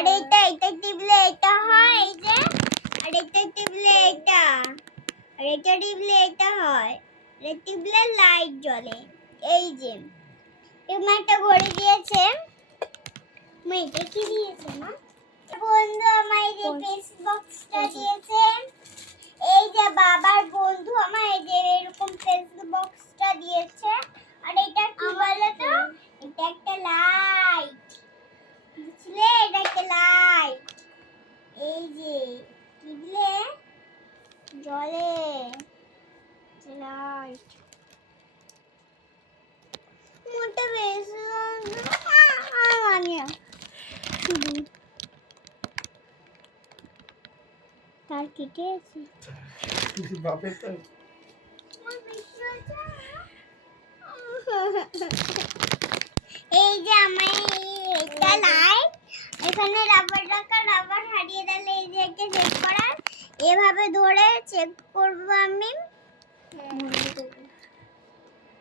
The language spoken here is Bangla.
আর এটা টিপলে এটা হয়, এই যে। আর এটা টিপলে এটা, আর এটা টিপলে এটা হয়। এটা টিপলে লাইট জ্বলে। এই যে এমন একটা ঘড়ি দিয়েছে। এটা কি দিয়েছে মা? বন্ধু আমার এই যে পেস বক্সটা দিয়েছে। এই যে বাবার বন্ধু আমার এই যে এরকম পেস বক্সটা দিয়েছে। আর এটা কি বলে তো? এটা একটা লাইট। বুঝলে, এটা একটা লাইট। এই যে টিপলে জ্বলে লাইট। মোটা বেশি তার কেটে আছে বাপের তাই এই যে আমার এটা লাইট, এখানে রাবার রাখা, রাবার হারিয়ে গেলে এই যে একটা চেক করার, এভাবে ধরে চেক করব আমি।